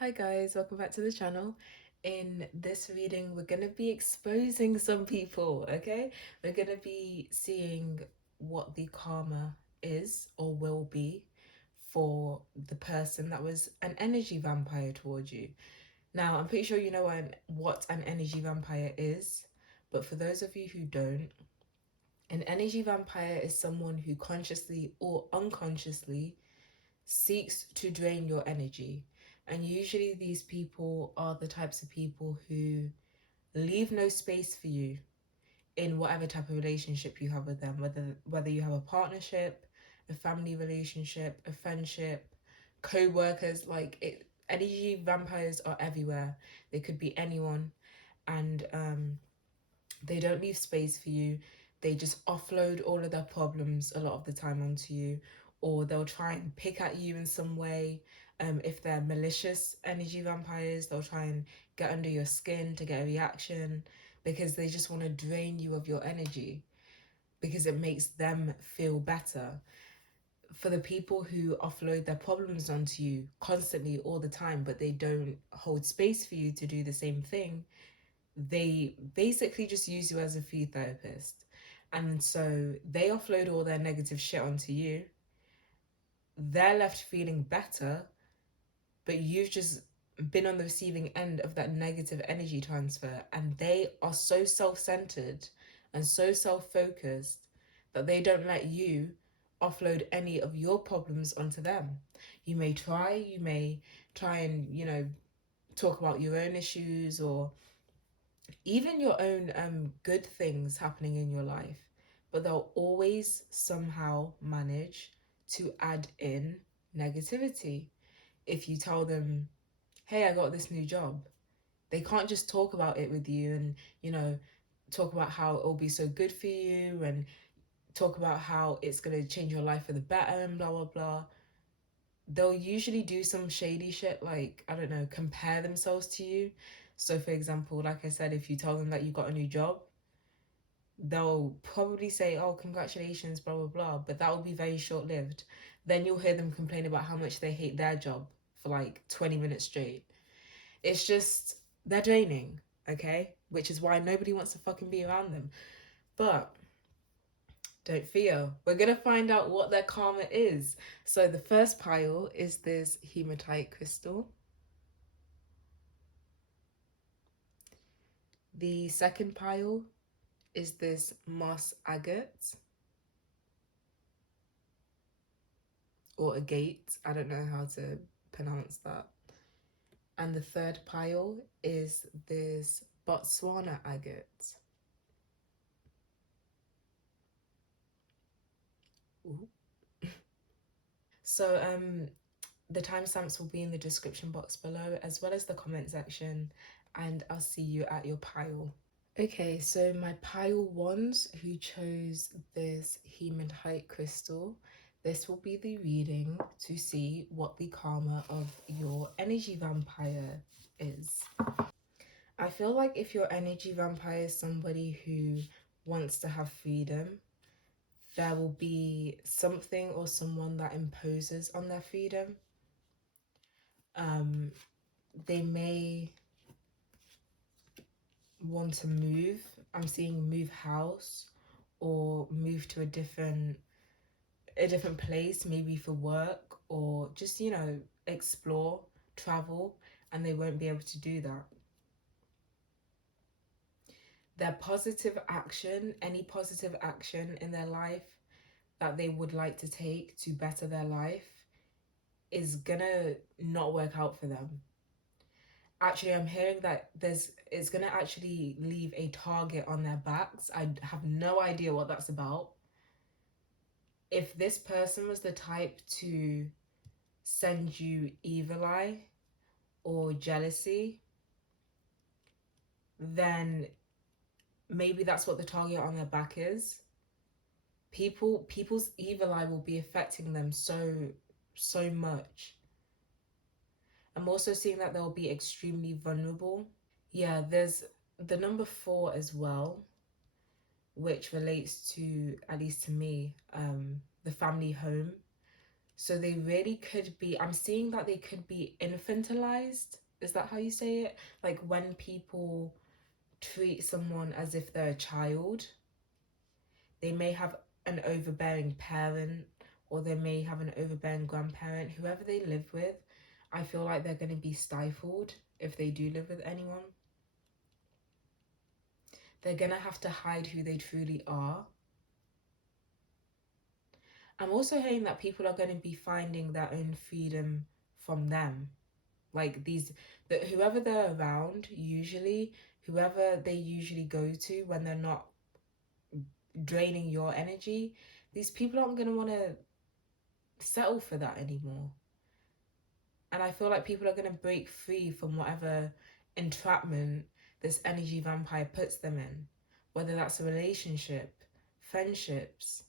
Hi guys, welcome back to the channel. In this reading, we're going to be exposing some people, okay? We're going to be seeing what the karma is or will be for the person that was an energy vampire towards you. Now, I'm pretty sure you know what an energy vampire is, but for those of you who don't, an energy vampire is someone who consciously or unconsciously seeks to drain your energy. And usually these people are the types of people who leave no space for you in whatever type of relationship you have with them, whether you have a partnership, a family relationship, a friendship, co-workers, energy vampires are everywhere. They could be anyone, and they don't leave space for you. They just offload all of their problems a lot of the time onto you, or they'll try and pick at you in some way. If they're malicious energy vampires, they'll try and get under your skin to get a reaction because they just want to drain you of your energy because it makes them feel better. For the people who offload their problems onto you constantly all the time, but they don't hold space for you to do the same thing, they basically just use you as a free therapist. And so they offload all their negative shit onto you. They're left feeling better, but you've just been on the receiving end of that negative energy transfer. And they are so self centered and so self focused that they don't let you offload any of your problems onto them. You may try and, talk about your own issues or even your own good things happening in your life, but they'll always somehow manage to add in negativity. If you tell them, hey, I got this new job, they can't just talk about it with you and, you know, talk about how it'll be so good for you and talk about how it's going to change your life for the better and blah, blah, blah. They'll usually do some shady shit, like, I don't know, compare themselves to you. So, for example, like I said, if you tell them that you got a new job, they'll probably say, oh, congratulations, blah, blah, blah. But that will be very short lived. Then you'll hear them complain about how much they hate their job for like 20 minutes straight. It's just, they're draining, okay? Which is why nobody wants to fucking be around them. But don't fear. We're going to find out what their karma is. So the first pile is this hematite crystal. The second pile is this moss agate or agate. I don't know how to pronounce that. And the third pile is this Botswana agate. Ooh. So the timestamps will be in the description box below as well as the comment section, and I'll see you at your pile. Okay, so my pile ones who chose this hematite crystal, this will be the reading to see what the karma of your energy vampire is. I feel like if your energy vampire is somebody who wants to have freedom, there will be something or someone that imposes on their freedom. Um, they may want to move. I'm seeing move house or move to a different place, maybe for work or just, explore, travel, and they won't be able to do that. Their positive action, any positive action in their life that they would like to take to better their life is gonna not work out for them. Actually, I'm hearing that it's gonna actually leave a target on their backs. I have no idea what that's about. If this person was the type to send you evil eye or jealousy, then maybe that's what the target on their back is. People's evil eye will be affecting them so much. I'm also seeing that they'll be extremely vulnerable. Yeah, there's the number 4 as well, which relates to, at least to me, the family home. So they really could be, I'm seeing that they could be infantilized. Is that how you say it? Like when people treat someone as if they're a child, they may have an overbearing parent, or they may have an overbearing grandparent, whoever they live with. I feel like they're going to be stifled if they do live with anyone. They're going to have to hide who they truly are. I'm also hearing that people are going to be finding their own freedom from them. Like that whoever they're around, usually, whoever they usually go to when they're not draining your energy, these people aren't going to want to settle for that anymore. And I feel like people are going to break free from whatever entrapment this energy vampire puts them in, whether that's a relationship, friendships.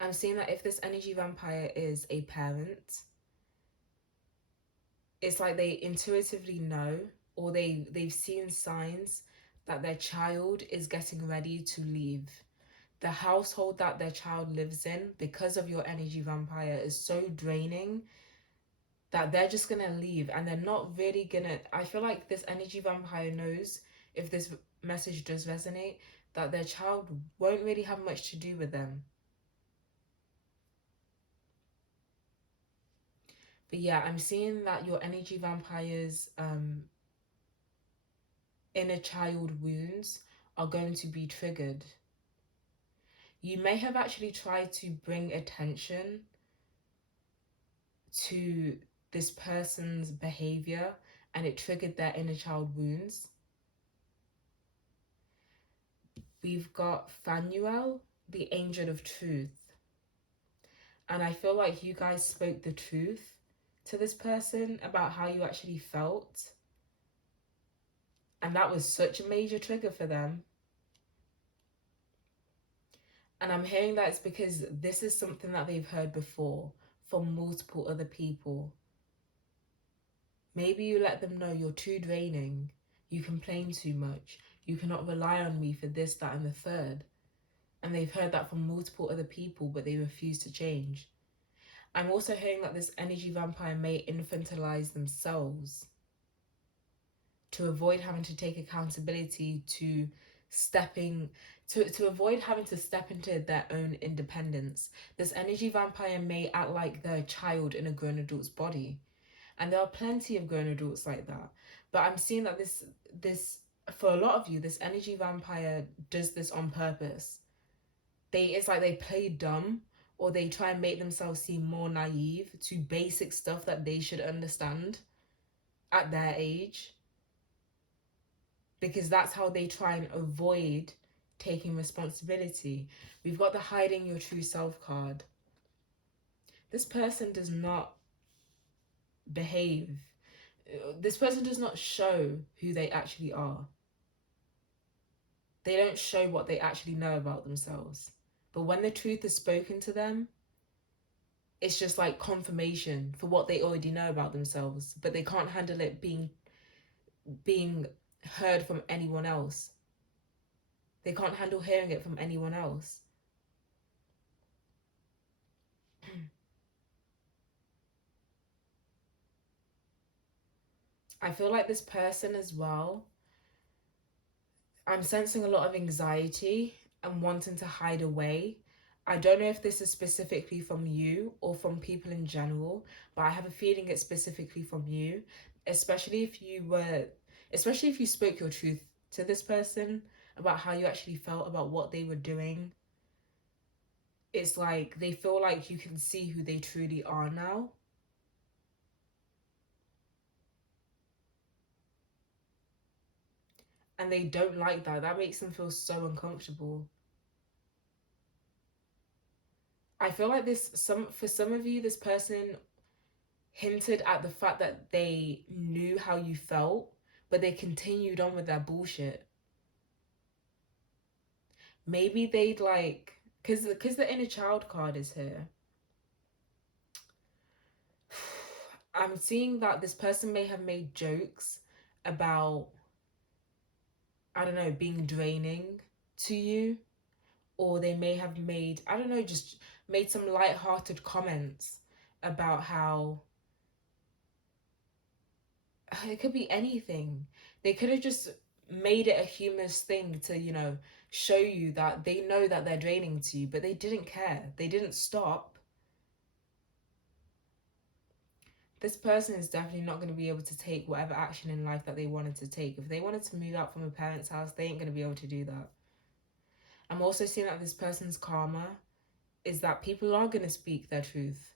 I'm seeing that if this energy vampire is a parent, it's like they intuitively know, or they've seen signs that their child is getting ready to leave. The household that their child lives in, because of your energy vampire, is so draining that they're just gonna leave, and they're not really gonna, I feel like this energy vampire knows, if this message does resonate, that their child won't really have much to do with them. But yeah, I'm seeing that your energy vampires inner child wounds are going to be triggered. You may have actually tried to bring attention to this person's behavior, and it triggered their inner child wounds. We've got Phanuel, the angel of truth. And I feel like you guys spoke the truth to this person about how you actually felt. And that was such a major trigger for them. And I'm hearing that it's because this is something that they've heard before from multiple other people. Maybe you let them know you're too draining, you complain too much, you cannot rely on me for this, that, and the third. And they've heard that from multiple other people, but they refuse to change. I'm also hearing that this energy vampire may infantilize themselves to avoid having to take accountability, to avoid having to step into their own independence. This energy vampire may act like they're a child in a grown adult's body. And there are plenty of grown adults like that. But I'm seeing that this for a lot of you, this energy vampire does this on purpose. It's like they play dumb, or they try and make themselves seem more naive to basic stuff that they should understand at their age, because that's how they try and avoid taking responsibility. We've got the hiding your true self card. This person does not behave. This person does not show who they actually are. They don't show what they actually know about themselves. But when the truth is spoken to them, it's just like confirmation for what they already know about themselves, but they can't handle it being heard from anyone else. They can't handle hearing it from anyone else. I feel like this person as well, I'm sensing a lot of anxiety and wanting to hide away. I don't know if this is specifically from you or from people in general, but I have a feeling it's specifically from you, especially if you spoke your truth to this person about how you actually felt about what they were doing. It's like they feel like you can see who they truly are now. And they don't like that. That makes them feel so uncomfortable. I feel like for some of you, this person hinted at the fact that they knew how you felt, but they continued on with their bullshit. Maybe they'd like, because the inner child card is here. I'm seeing that this person may have made jokes about, I don't know, being draining to you, or they may have made, I don't know, just made some light-hearted comments about how it could be anything. They could have just made it a humorous thing to, show you that they know that they're draining to you, but they didn't care. They didn't stop. This person is definitely not going to be able to take whatever action in life that they wanted to take. If they wanted to move out from a parent's house, they ain't going to be able to do that. I'm also seeing that this person's karma is that people are going to speak their truth.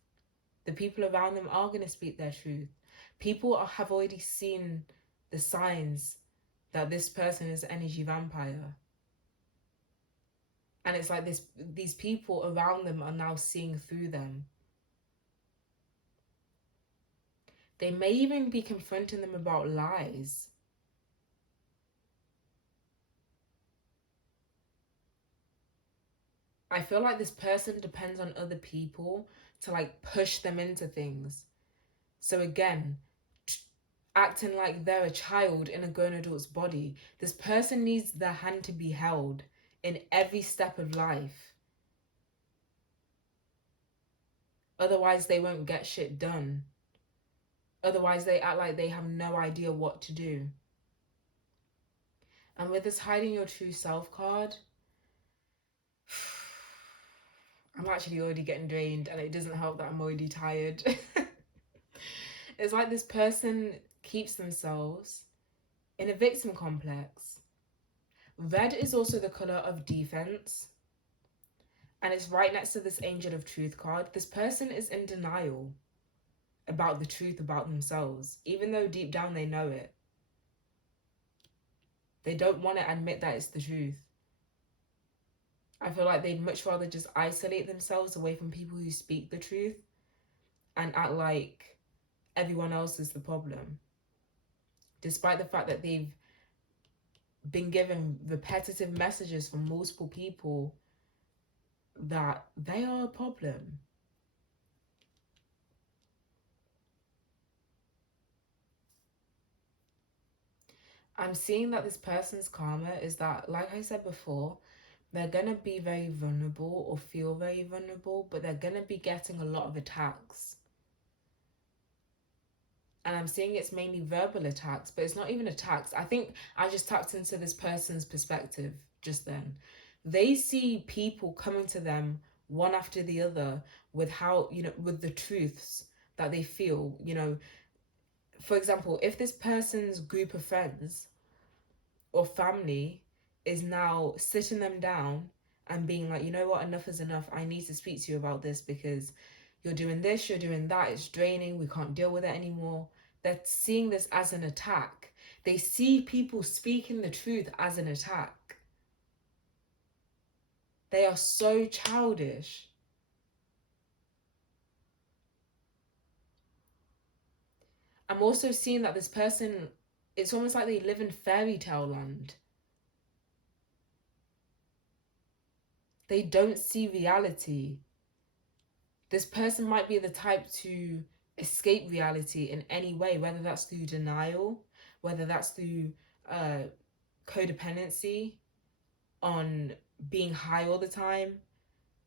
The people around them are going to speak their truth. People have already seen the signs that this person is an energy vampire. And it's like these people around them are now seeing through them. They may even be confronting them about lies. I feel like this person depends on other people to like push them into things. So again, acting like they're a child in a grown adult's body. This person needs their hand to be held in every step of life. Otherwise, they won't get shit done. Otherwise, they act like they have no idea what to do. And with this hiding your true self card, I'm actually already getting drained, and it doesn't help that I'm already tired. It's like this person keeps themselves in a victim complex. Red is also the color of defense, and it's right next to this Angel of Truth card. This person is in denial about the truth about themselves, even though deep down they know it. They don't want to admit that it's the truth. I feel like they'd much rather just isolate themselves away from people who speak the truth and act like everyone else is the problem, despite the fact that they've been given repetitive messages from multiple people that they are a problem. I'm seeing that this person's karma is that, like I said before, they're going to be very vulnerable or feel very vulnerable, but they're going to be getting a lot of attacks. And I'm seeing it's mainly verbal attacks, but it's not even attacks. I think I just tapped into this person's perspective just then. They see people coming to them one after the other with how, with the truths that they feel, For example, if this person's group of friends or family is now sitting them down and being like, you know what, enough is enough. I need to speak to you about this because you're doing this, you're doing that. It's draining. We can't deal with it anymore. They're seeing this as an attack. They see people speaking the truth as an attack. They are so childish. I'm also seeing that this person, it's almost like they live in fairy tale land. They don't see reality. This person might be the type to escape reality in any way, whether that's through denial, whether that's through codependency on being high all the time,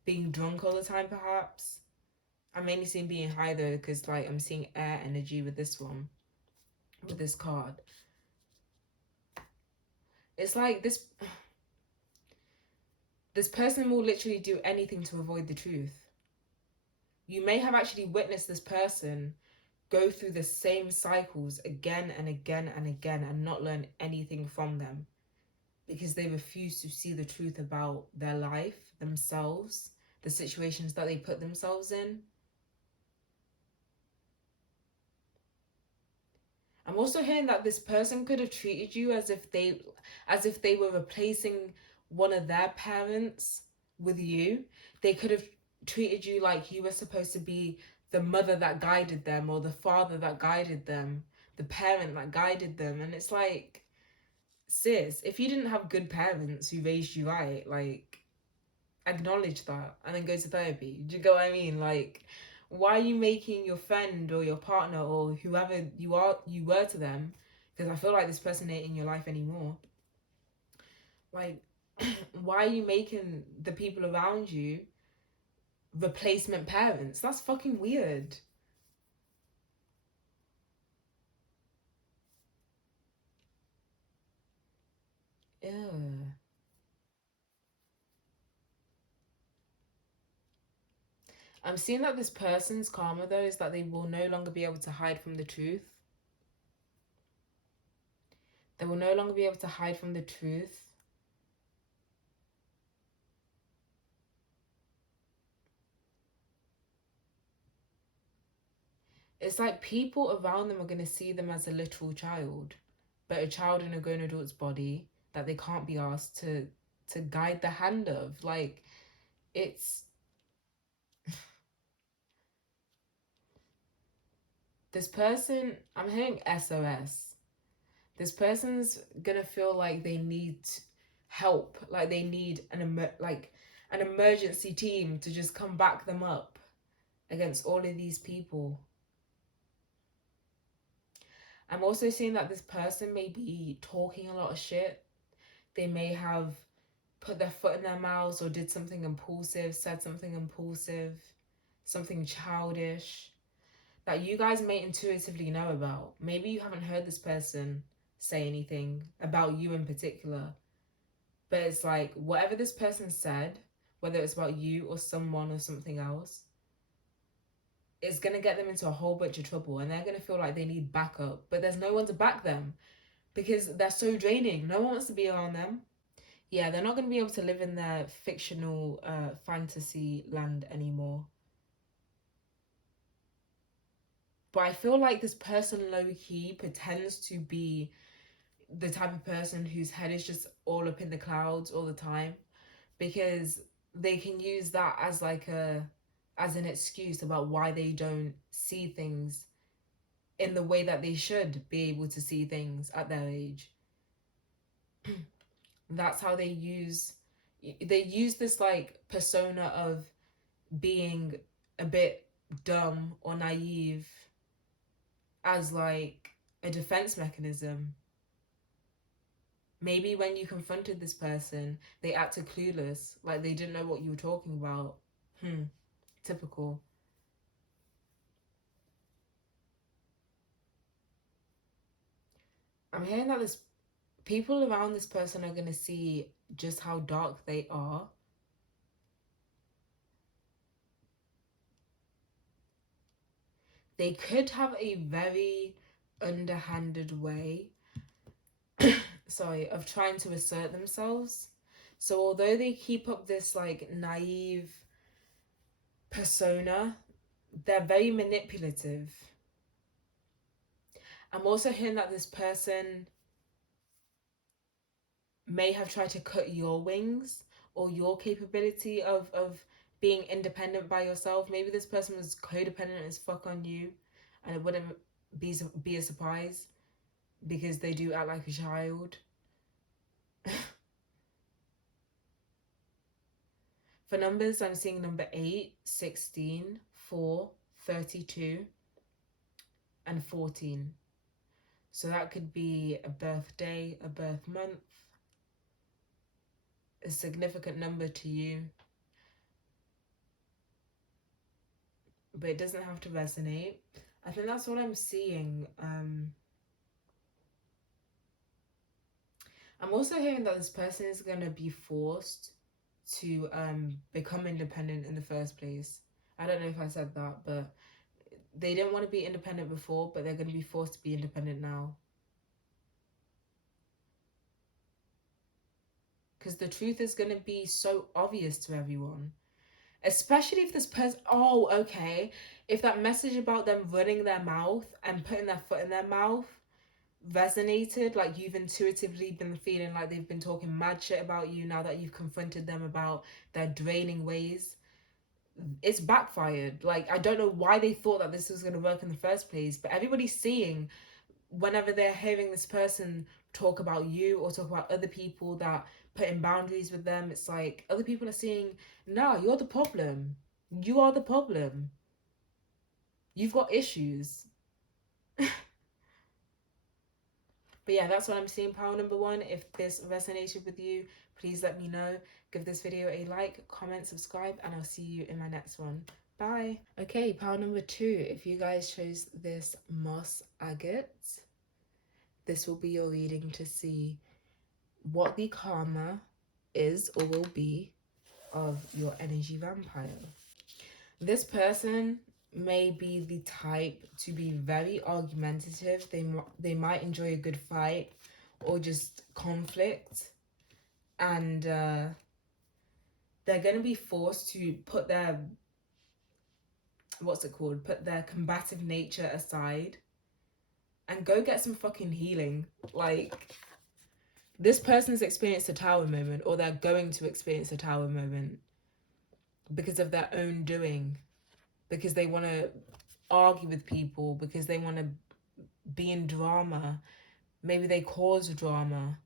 being drunk all the time, perhaps. I'm mainly seeing being high though, because like I'm seeing air energy with this one, with this card. It's like this person will literally do anything to avoid the truth. You may have actually witnessed this person go through the same cycles again and again and again and not learn anything from them because they refuse to see the truth about their life, themselves, the situations that they put themselves in. I'm also hearing that this person could have treated you as if they were replacing one of their parents with you. They could have treated you like you were supposed to be the mother that guided them or the father that guided them, the parent that guided them. And it's like, sis, if you didn't have good parents who raised you right, like, acknowledge that and then go to therapy. Do you get what I mean? Like, why are you making your friend or your partner or whoever you were to them, because I feel like this person ain't in your life anymore, like, Why are you making the people around you replacement parents? That's fucking weird. Ew. I'm seeing that this person's karma though is that they will no longer be able to hide from the truth. They will no longer be able to hide from the truth. It's like people around them are going to see them as a literal child, but a child in a grown adult's body that they can't be asked to guide the hand of. Like, it's this person, I'm hearing SOS. This person's gonna feel like they need help, like they need like an emergency team to just come back them up against all of these people. I'm also seeing that this person may be talking a lot of shit. They may have put their foot in their mouths or did something impulsive, said something impulsive, something childish that you guys may intuitively know about. Maybe you haven't heard this person say anything about you in particular, but it's like whatever this person said, whether it's about you or someone or something else, it's gonna get them into a whole bunch of trouble and they're gonna feel like they need backup, but there's no one to back them because they're so draining. No one wants to be around them. Yeah, they're not gonna be able to live in their fictional fantasy land anymore. But I feel like this person low key pretends to be the type of person whose head is just all up in the clouds all the time because they can use that as like a as an excuse about why they don't see things in the way that they should be able to see things at their age. That's how they use this like persona of being a bit dumb or naive as like a defense mechanism. Maybe when you confronted this person, they acted clueless, like they didn't know what you were talking about. Typical. I'm hearing that this people around this person are going to see just how dark they are. They could have a very underhanded way, sorry, of trying to assert themselves. So although they keep up this like naive persona, they're very manipulative. I'm also hearing that this person may have tried to cut your wings or your capability of being independent by yourself. Maybe this person was codependent as fuck on you and it wouldn't be a surprise because they do act like a child. For numbers, I'm seeing number 8, 16, 4, 32, and 14. So that could be a birthday, a birth month, a significant number to you, but it doesn't have to resonate. I think that's what I'm seeing. I'm also hearing that this person is going to be forced to become independent in the first place. I don't know if I said that, but they didn't want to be independent before, but they're going to be forced to be independent now. Because the truth is going to be so obvious to everyone. Especially if this person, oh, okay, if that message about them running their mouth and putting their foot in their mouth resonated, like you've intuitively been feeling like they've been talking mad shit about you now that you've confronted them about their draining ways, it's backfired. Like, I don't know why they thought that this was going to work in the first place, but everybody's seeing whenever they're hearing this person talk about you or talk about other people that put in boundaries with them, it's like other people are seeing, no, you're the problem. You are the problem. You've got issues. But yeah, that's what I'm seeing, pile number one. If this resonated with you, please let me know. Give this video a like, comment, subscribe, and I'll see you in my next one. Bye. Okay, pile number two. If you guys chose this moss agate, this will be your reading to see what the karma is or will be of your energy vampire. This person may be the type to be very argumentative. They might enjoy a good fight or just conflict, and they're going to be forced to put their put their combative nature aside and go get some fucking healing. Like, this person's experienced a tower moment, or they're going to experience a tower moment because of their own doing, because they want to argue with people, because they want to be in drama. Maybe they cause drama,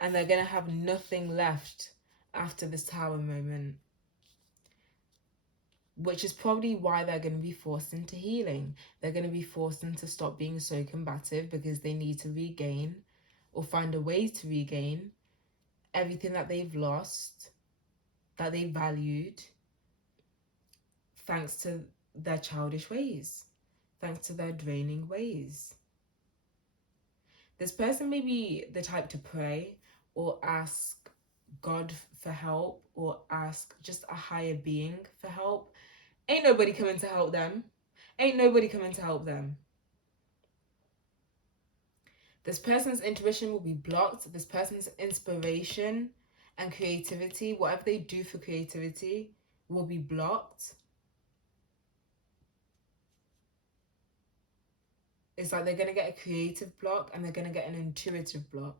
and they're going to have nothing left after this tower moment, which is probably why they're going to be forced into healing. They're going to be forced into stop being so combative because they need to regain or find a way to regain everything that they've lost, that they valued, thanks to their childish ways, thanks to their draining ways. This person may be the type to pray or ask God for help or ask just a higher being for help. Ain't nobody coming to help them. Ain't nobody coming to help them. This person's intuition will be blocked. This person's inspiration and creativity, whatever they do for creativity, will be blocked. It's like they're going to get a creative block and they're going to get an intuitive block.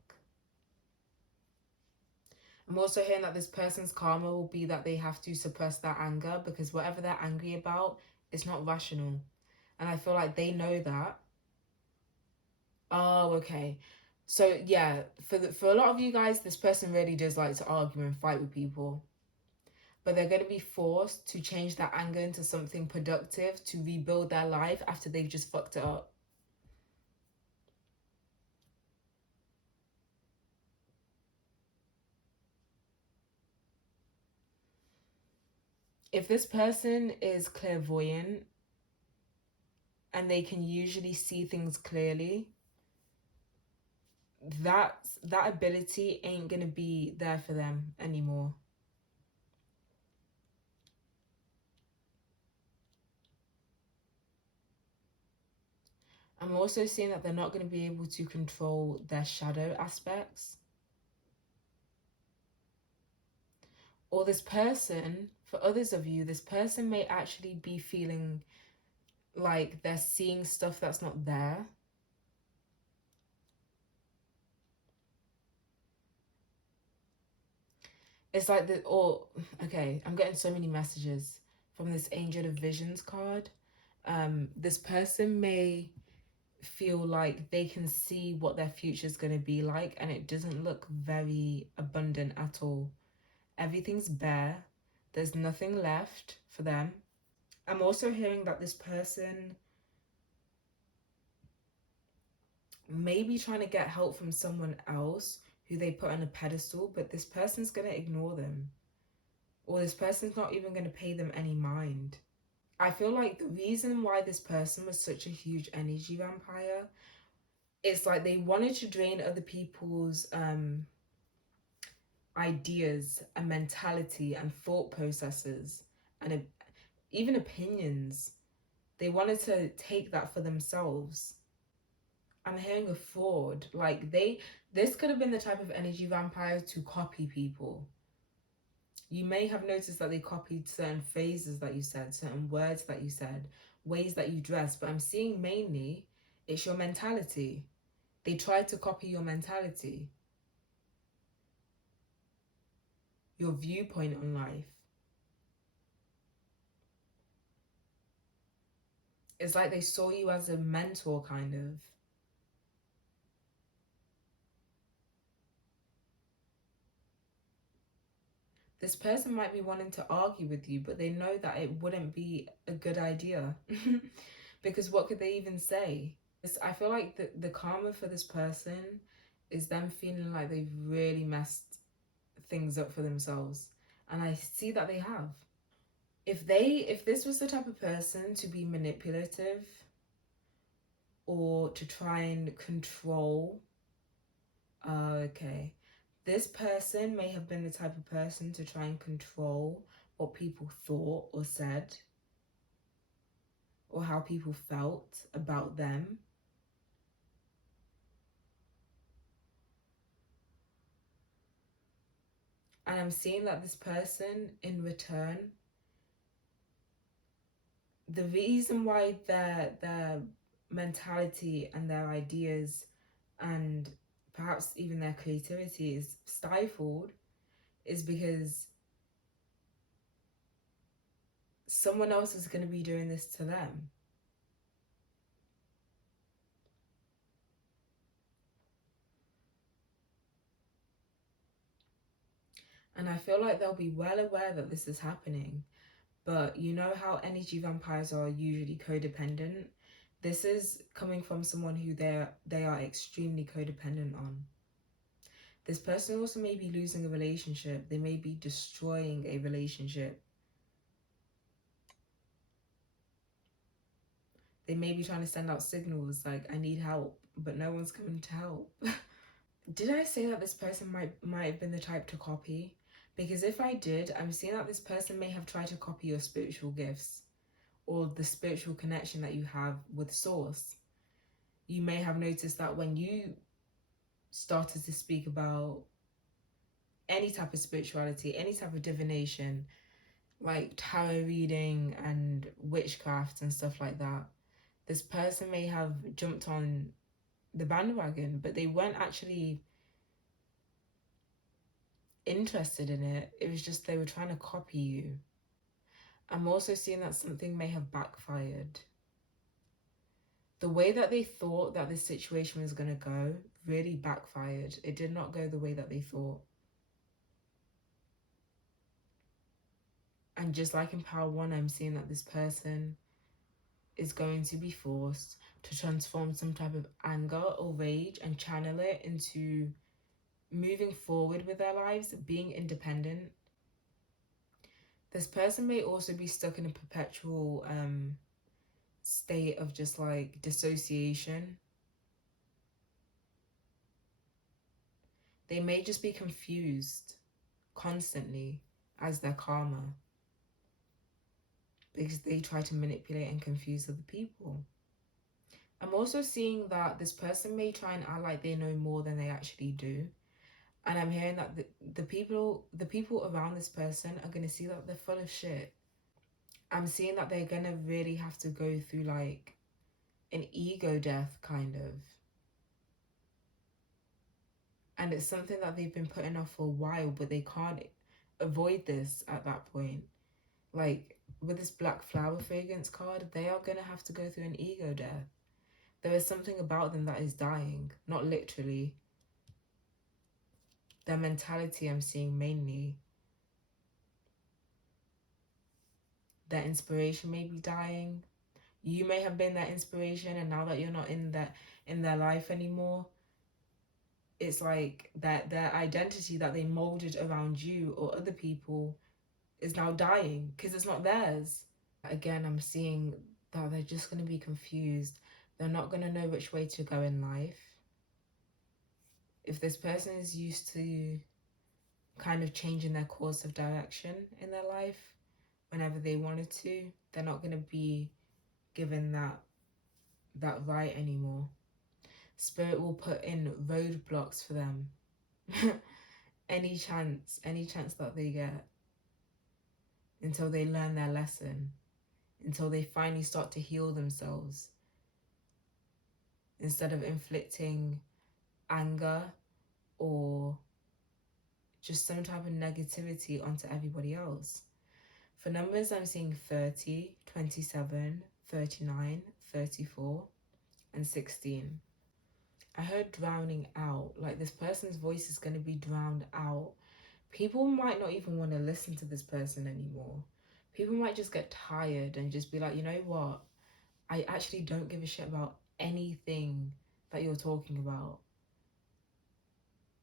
I'm also hearing that this person's karma will be that they have to suppress their anger because whatever they're angry about, it's not rational. And I feel like they know that. Oh, okay. So yeah, for a lot of you guys, this person really does like to argue and fight with people. But they're going to be forced to change that anger into something productive to rebuild their life after they've just fucked it up. If this person is clairvoyant and they can usually see things clearly, that ability ain't gonna be there for them anymore. I'm also seeing that they're not going to be able to control their shadow aspects. Or this person, for others of you, this person may actually be feeling like they're seeing stuff that's not there. It's like okay, I'm getting so many messages from this Angel of Visions card. This person may feel like they can see what their future is going to be like, and it doesn't look very abundant at all. Everything's bare. There's nothing left for them. I'm also hearing that this person may be trying to get help from someone else who they put on a pedestal, but this person's going to ignore them. Or this person's not even going to pay them any mind. I feel like the reason why this person was such a huge energy vampire is like they wanted to drain other people's ideas and mentality and thought processes and even opinions. They wanted to take that for themselves. I'm hearing a fraud. Like this could have been the type of energy vampire to copy people. You may have noticed that they copied certain phrases that you said, certain words that you said, ways that you dress, but I'm seeing mainly it's your mentality. They tried to copy your mentality, your viewpoint on life. It's like they saw you as a mentor, kind of. This person might be wanting to argue with you, but they know that it wouldn't be a good idea. Because what could they even say? I feel like the karma for this person is them feeling like they've really messed things up for themselves. And I see that they have. If this was the type of person to be manipulative or to try and control, okay. This person may have been the type of person to try and control what people thought or said or how people felt about them. And I'm seeing that this person in return, the reason why their mentality and their ideas and perhaps even their creativity is stifled is because someone else is going to be doing this to them. And I feel like they'll be well aware that this is happening. But you know how energy vampires are usually codependent? This is coming from someone who they are extremely codependent on. This person also may be losing a relationship. They may be destroying a relationship. They may be trying to send out signals like, I need help, but no one's coming to help. Did I say that this person might have been the type to copy? Because if I did, I'm seeing that this person may have tried to copy your spiritual gifts or the spiritual connection that you have with Source. You may have noticed that when you started to speak about any type of spirituality, any type of divination, like tarot reading and witchcraft and stuff like that, this person may have jumped on the bandwagon, but they weren't actually interested in it. It was just they were trying to copy you. I'm also seeing that something may have backfired. The way that they thought that this situation was going to go really backfired. It did not go the way that they thought. And just like in Power 1, I'm seeing that this person is going to be forced to transform some type of anger or rage and channel it into moving forward with their lives, being independent. This person may also be stuck in a perpetual state of just like dissociation. They may just be confused constantly as their karma because they try to manipulate and confuse other people. I'm also seeing that this person may try and act like they know more than they actually do. And I'm hearing that the people around this person are gonna see that they're full of shit. I'm seeing that they're gonna really have to go through like an ego death kind of. And it's something that they've been putting off for a while, but they can't avoid this at that point. Like with this black flower fragrance card, they are gonna have to go through an ego death. There is something about them that is dying, not literally. Their mentality, I'm seeing mainly. Their inspiration may be dying. You may have been that inspiration, and now that you're not in their life anymore, it's like that their identity that they molded around you or other people is now dying because it's not theirs. Again, I'm seeing that they're just going to be confused. They're not going to know which way to go in life. If this person is used to kind of changing their course of direction in their life whenever they wanted to, they're not going to be given that right anymore. Spirit will put in roadblocks for them. any chance that they get, until they learn their lesson, until they finally start to heal themselves, instead of inflicting anger or just some type of negativity onto everybody else. For numbers, I'm seeing 30, 27, 39, 34, and 16. I heard drowning out. Like this person's voice is going to be drowned out. People might not even want to listen to this person anymore. People might just get tired and just be like, you know what? I actually don't give a shit about anything that you're talking about.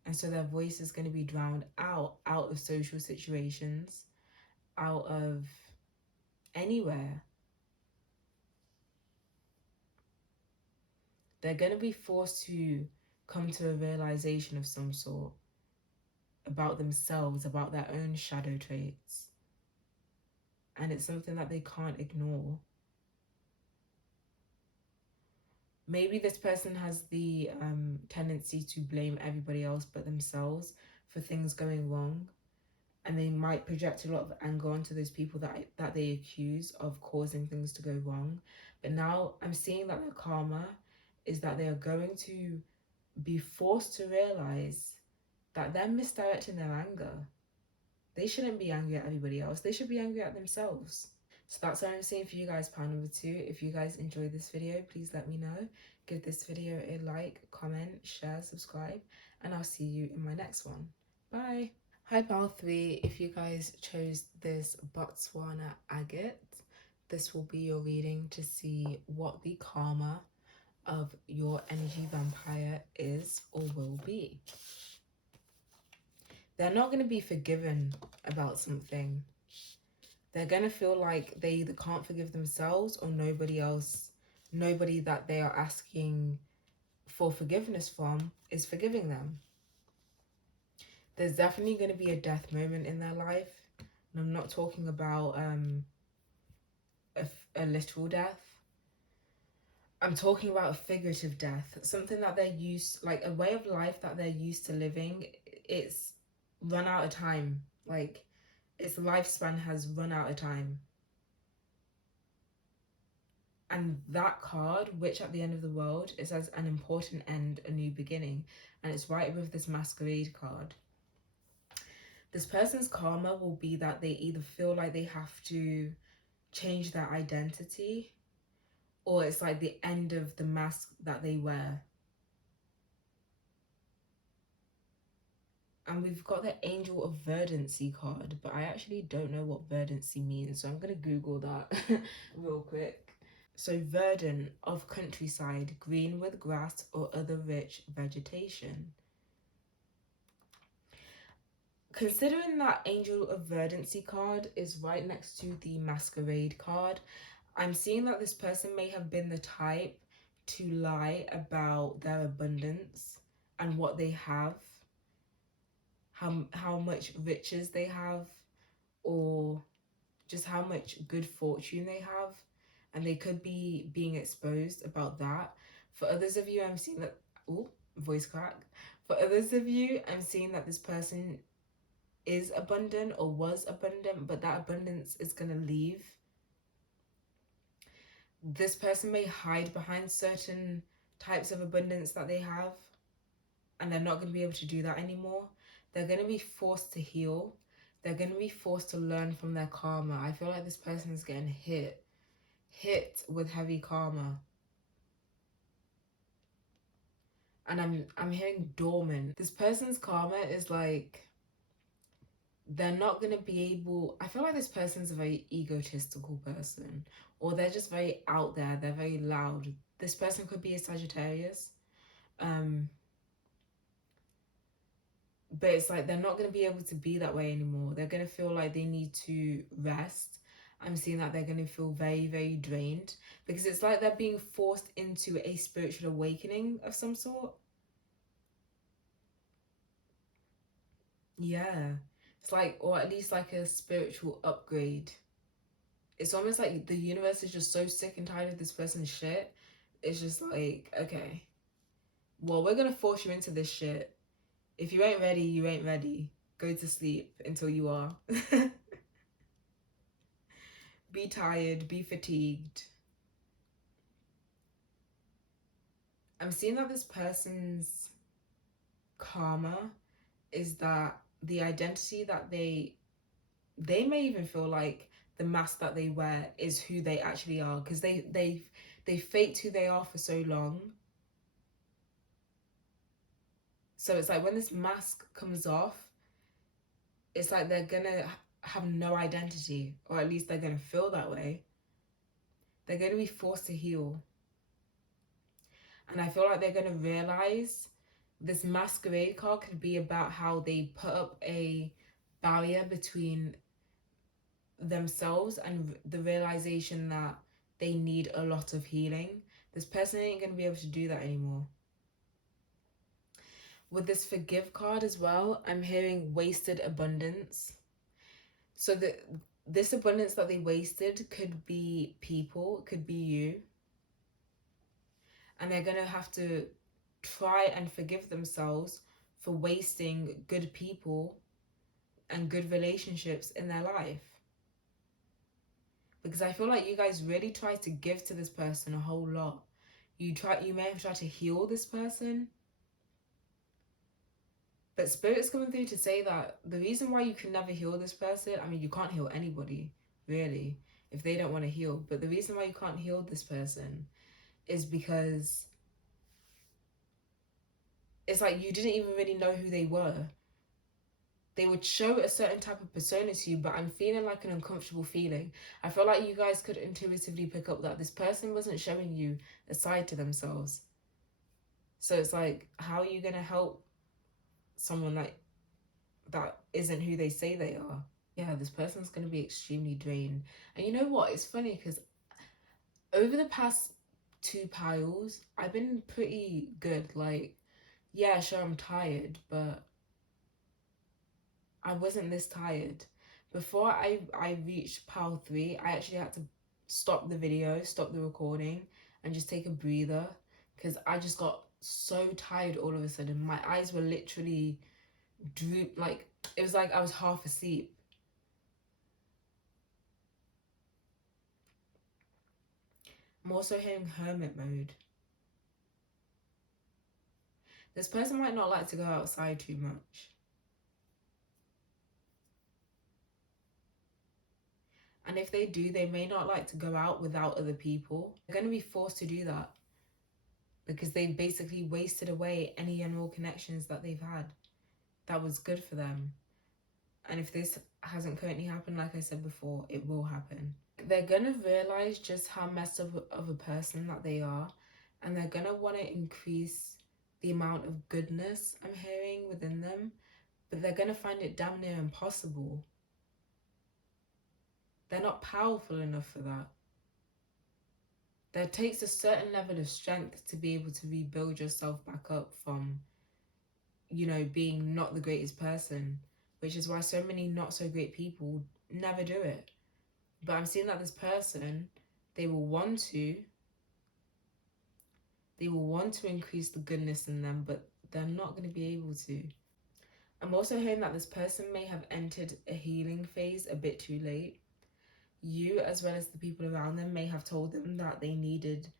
And so their voice is going to be drowned out of social situations, out of anywhere. They're going to be forced to come to a realization of some sort about themselves, about their own shadow traits. And it's something that they can't ignore. Maybe this person has the tendency to blame everybody else but themselves for things going wrong. And they might project a lot of anger onto those people that they accuse of causing things to go wrong. But now I'm seeing that their karma is that they are going to be forced to realize that they're misdirecting their anger. They shouldn't be angry at everybody else. They should be angry at themselves. So that's what I'm saying for you guys, pile number 2. If you guys enjoyed this video, please let me know. Give this video a like, comment, share, subscribe, and I'll see you in my next one. Bye. Hi pile 3, if you guys chose this Botswana agate, this will be your reading to see what the karma of your energy vampire is or will be. They're not going to be forgiven about something. They're going to feel like they either can't forgive themselves or nobody that they are asking for forgiveness from is forgiving them. There's definitely going to be a death moment in their life. And I'm not talking about a literal death. I'm talking about a figurative death. Something that they're used, like a way of life that they're used to living. It's run out of time. Like its lifespan has run out of time. And that card, which at the end of the world, it says an important end, a new beginning. And it's right with this masquerade card. This person's karma will be that they either feel like they have to change their identity, or it's like the end of the mask that they wear. And we've got the Angel of Verdancy card, but I actually don't know what verdancy means, so I'm going to Google that real quick. So verdant, of countryside, green with grass or other rich vegetation. Considering that Angel of Verdancy card is right next to the Masquerade card, I'm seeing that this person may have been the type to lie about their abundance and what they have, how much riches they have, or just how much good fortune they have. And they could be being exposed about that. For others of you, I'm seeing that, oh, voice crack. For others of you, I'm seeing that this person is abundant or was abundant, but that abundance is going to leave. This person may hide behind certain types of abundance that they have, and they're not going to be able to do that anymore. They're going to be forced to heal. They're going to be forced to learn from their karma. I feel like this person is getting hit with heavy karma. And I'm hearing dormant. This person's karma is like, they're not going to be able, I feel like this person's a very egotistical person, or they're just very out there, they're very loud. This person could be a Sagittarius, but it's like they're not going to be able to be that way anymore. They're going to feel like they need to rest. I'm seeing that they're going to feel very, very drained, because it's like they're being forced into a spiritual awakening of some sort. Yeah. It's like, or at least like a spiritual upgrade. It's almost like the universe is just so sick and tired of this person's shit. It's just like, okay, well, we're gonna force you into this shit. If you ain't ready, you ain't ready. Go to sleep until you are. Be tired, be fatigued. I'm seeing that this person's karma is that the identity that they may even feel like the mask that they wear is who they actually are, because they faked who they are for so long. So it's like when this mask comes off, it's like they're gonna have no identity, or at least they're gonna feel that way. They're gonna be forced to heal. And I feel like they're going to realize this masquerade card could be about how they put up a barrier between themselves and the realization that they need a lot of healing. This person ain't going to be able to do that anymore. With this forgive card as well, I'm hearing wasted abundance. So this abundance that they wasted could be people, it could be you. And they're going to have to try and forgive themselves for wasting good people and good relationships in their life. Because I feel like you guys really try to give to this person a whole lot. You may have tried to heal this person. But Spirit's coming through to say that the reason why you can never heal this person, I mean, you can't heal anybody, really, if they don't want to heal. But the reason why you can't heal this person is because it's like you didn't even really know who they were. They would show a certain type of persona to you, but I'm feeling like an uncomfortable feeling. I feel like you guys could intuitively pick up that this person wasn't showing you a side to themselves. So it's like, how are you going to help someone like that isn't who they say they are? Yeah, this person's going to be extremely drained. And you know what? It's funny because over the past two piles, I've been pretty good. Like, yeah, sure, I'm tired, but I wasn't this tired. Before I reached pile 3, I actually had to stop the video, stop the recording, and just take a breather because I just got so tired all of a sudden. My eyes were literally drooped, like it was like I was half asleep. I'm also hearing hermit mode. This person might not like to go outside too much. And if they do, they may not like to go out without other people. They're going to be forced to do that because they've basically wasted away any and all connections that they've had that was good for them. And if this hasn't currently happened, like I said before, it will happen. They're going to realize just how messed up of a person that they are. And they're going to want to increase the amount of goodness I'm hearing within them. But they're going to find it damn near impossible. They're not powerful enough for that. There takes a certain level of strength to be able to rebuild yourself back up from, you know, being not the greatest person, which is why so many not so great people never do it. But I'm seeing that this person, they will want to increase the goodness in them, but they're not going to be able to. I'm also hearing that this person may have entered a healing phase a bit too late. You, as well as the people around them, may have told them that they needed,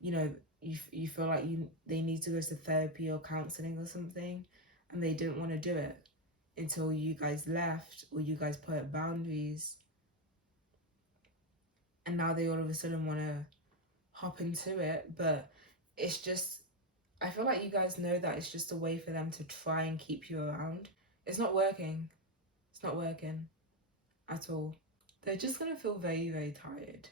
you know, you feel like they need to go to therapy or counseling or something, and they didn't want to do it until you guys left or you guys put up boundaries. And now they all of a sudden want to hop into it, but it's just, I feel like you guys know that it's just a way for them to try and keep you around. It's not working. It's not working at all. They're just going to feel very, very tired.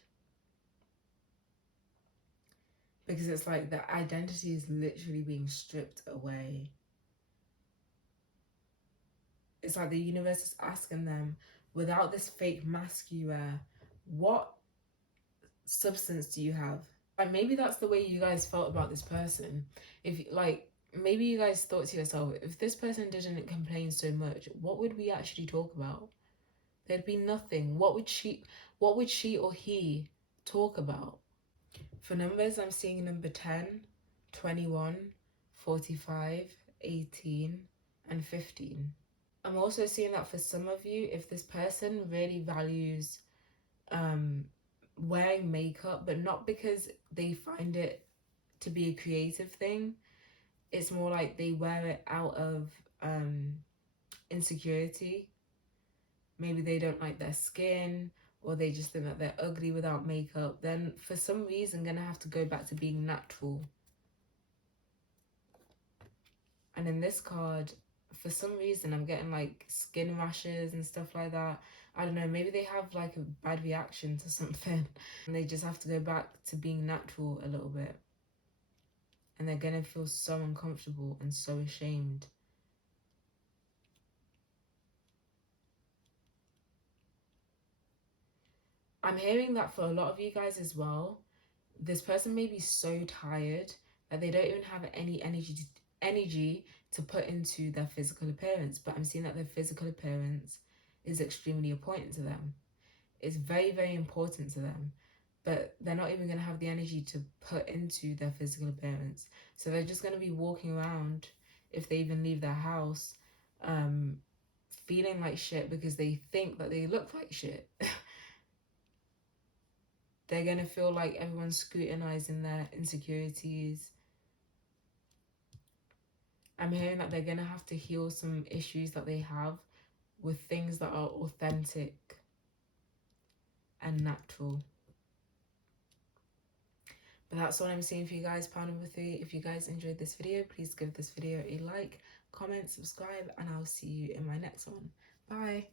Because it's like their identity is literally being stripped away. It's like the universe is asking them, without this fake mask you wear, what substance do you have? And maybe that's the way you guys felt about this person. If like maybe you guys thought to yourself, if this person didn't complain so much, what would we actually talk about? There'd be nothing. What would she or he talk about? For numbers, I'm seeing number 10, 21, 45, 18, and 15. I'm also seeing that for some of you, if this person really values wearing makeup, but not because they find it to be a creative thing, it's more like they wear it out of insecurity. Maybe they don't like their skin, or they just think that they're ugly without makeup, then for some reason gonna have to go back to being natural. And in this card, for some reason I'm getting like skin rashes and stuff like that. I don't know, maybe they have like a bad reaction to something and they just have to go back to being natural a little bit. and they're going to feel so uncomfortable and so ashamed. I'm hearing that for a lot of you guys as well, this person may be so tired that they don't even have any energy to put into their physical appearance. But I'm seeing that their physical appearance is extremely important to them. It's very, very important to them. But they're not even going to have the energy to put into their physical appearance. So they're just going to be walking around, if they even leave their house, um, feeling like shit because they think that they look like shit. They're going to feel like everyone's scrutinizing their insecurities. I'm hearing that they're going to have to heal some issues that they have with things that are authentic and natural. But that's what I'm seeing for you guys, pile number 3. If you guys enjoyed this video, please give this video a like, comment, subscribe, and I'll see you in my next one. Bye.